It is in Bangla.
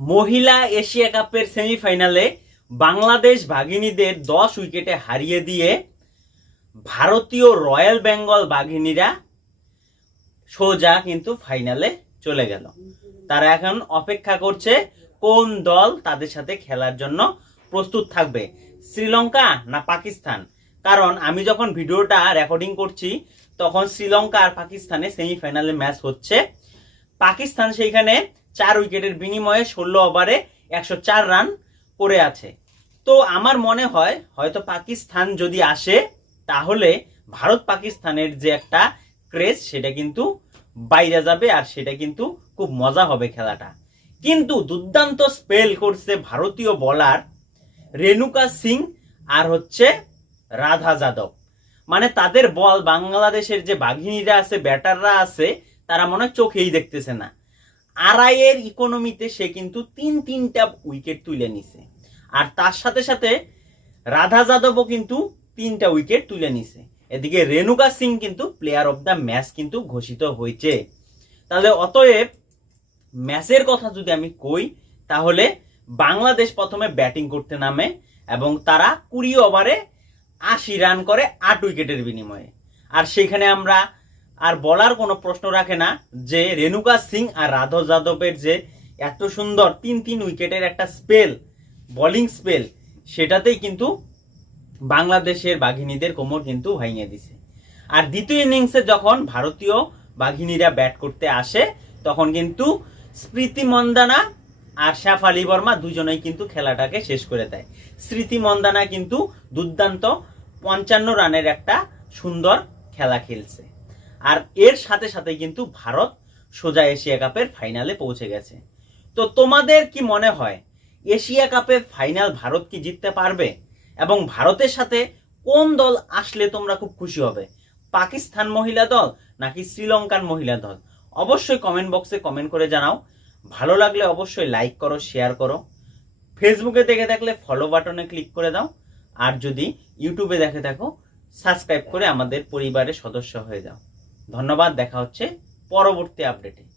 মহিলা এশিয়া কাপের সেমিফাইনালে বাংলাদেশ বাঘিনীদের দশ উইকেটে হারিয়ে দিয়ে ভারতীয় রয়্যাল বেঙ্গল বাঘিনীরা সোজা কিন্তু ফাইনালে চলে গেল। তারা এখন অপেক্ষা করছে কোন দল তাদের সাথে খেলার জন্য প্রস্তুত থাকবে, শ্রীলঙ্কা না পাকিস্তান? কারণ আমি যখন ভিডিওটা রেকর্ডিং করছি, তখন শ্রীলঙ্কা আর পাকিস্তানে সেমিফাইনালে ম্যাচ হচ্ছে। পাকিস্তান সেইখানে চার উইকেটের বিনিময়ে ষোলো ওভারে একশো চার রান করে আছে। তো আমার মনে হয়, হয়তো পাকিস্তান যদি আসে, তাহলে ভারত পাকিস্তানের যে একটা ক্রেজ, সেটা কিন্তু বাইরে যাবে আর সেটা কিন্তু খুব মজা হবে খেলাটা। কিন্তু দুর্দান্ত স্পেল করছে ভারতীয় বলার রেণুকা সিং আর হচ্ছে রাধা যাদব। মানে তাদের বল বাংলাদেশের যে বাঘিনীরা আছে, ব্যাটাররা আছে, তারা মনে চোখেই দেখতেছে না। আড়াইয়ের ইকোনমিতে সে কিন্তু তিন তিনটা উইকেট তুলে নিছে। আর তার সাথে সাথে রাধা যাদবও কিন্তু তিনটা উইকেট তুলে নিছে। এদিকে রেণুকা সিং কিন্তু প্লেয়ার অফ দ্য ম্যাচ কিন্তু ঘোষিত হয়েছে। তাহলে অতএব ম্যাচের কথা যদি আমি কই, তাহলে বাংলাদেশ প্রথমে ব্যাটিং করতে নামে এবং তারা কুড়ি ওভারে আশি রান করে আট উইকেটের বিনিময়ে। আর সেখানে আমরা আর বলার কোনো প্রশ্ন রাখে না যে রেণুকা সিং আর রাধব যাদবের যে এত সুন্দর তিন তিন উইকেটের একটা স্পেল বোলিং স্পেল সেটাতেই কিন্তু বাংলাদেশের বাঘিনীদের কোমর কিন্তু ভাঙিয়ে দিছে। আর দ্বিতীয় ইনিংসে যখন ভারতীয় বাঘিনীরা ব্যাট করতে আসে, তখন কিন্তু স্মৃতি মন্দানা আর শেফ আলী বর্মা দুজনেই কিন্তু খেলাটাকে শেষ করে দেয়। স্মৃতি মন্দানা কিন্তু দুর্দান্ত পঞ্চান্ন রানের একটা সুন্দর খেলা খেলছে। আর এর সাথে সাথে কিন্তু ভারত সোজা এশিয়া কাপের ফাইনালে পৌঁছে গেছে। তো তোমাদের কি মনে হয়, এশিয়া কাপের ফাইনাল ভারত কি জিততে পারবে? এবং ভারতের সাথে কোন দল আসলে তোমরা খুব খুশি হবে? পাকিস্তান মহিলা দল নাকি শ্রীলঙ্কান মহিলা দল? অবশ্যই কমেন্ট বক্সে কমেন্ট করে জানাও। ভালো লাগলে অবশ্যই লাইক করো শেয়ার করো। ফেসবুকে দেখে থাকলে ফলো বাটনে ক্লিক করে দাও। আর যদি ইউটিউবে দেখে থাকো সাবস্ক্রাইব করে আমাদের পরিবারের সদস্য হয়ে যাও। ধন্যবাদ দেখা হচ্ছে পরবর্তী আপডেটে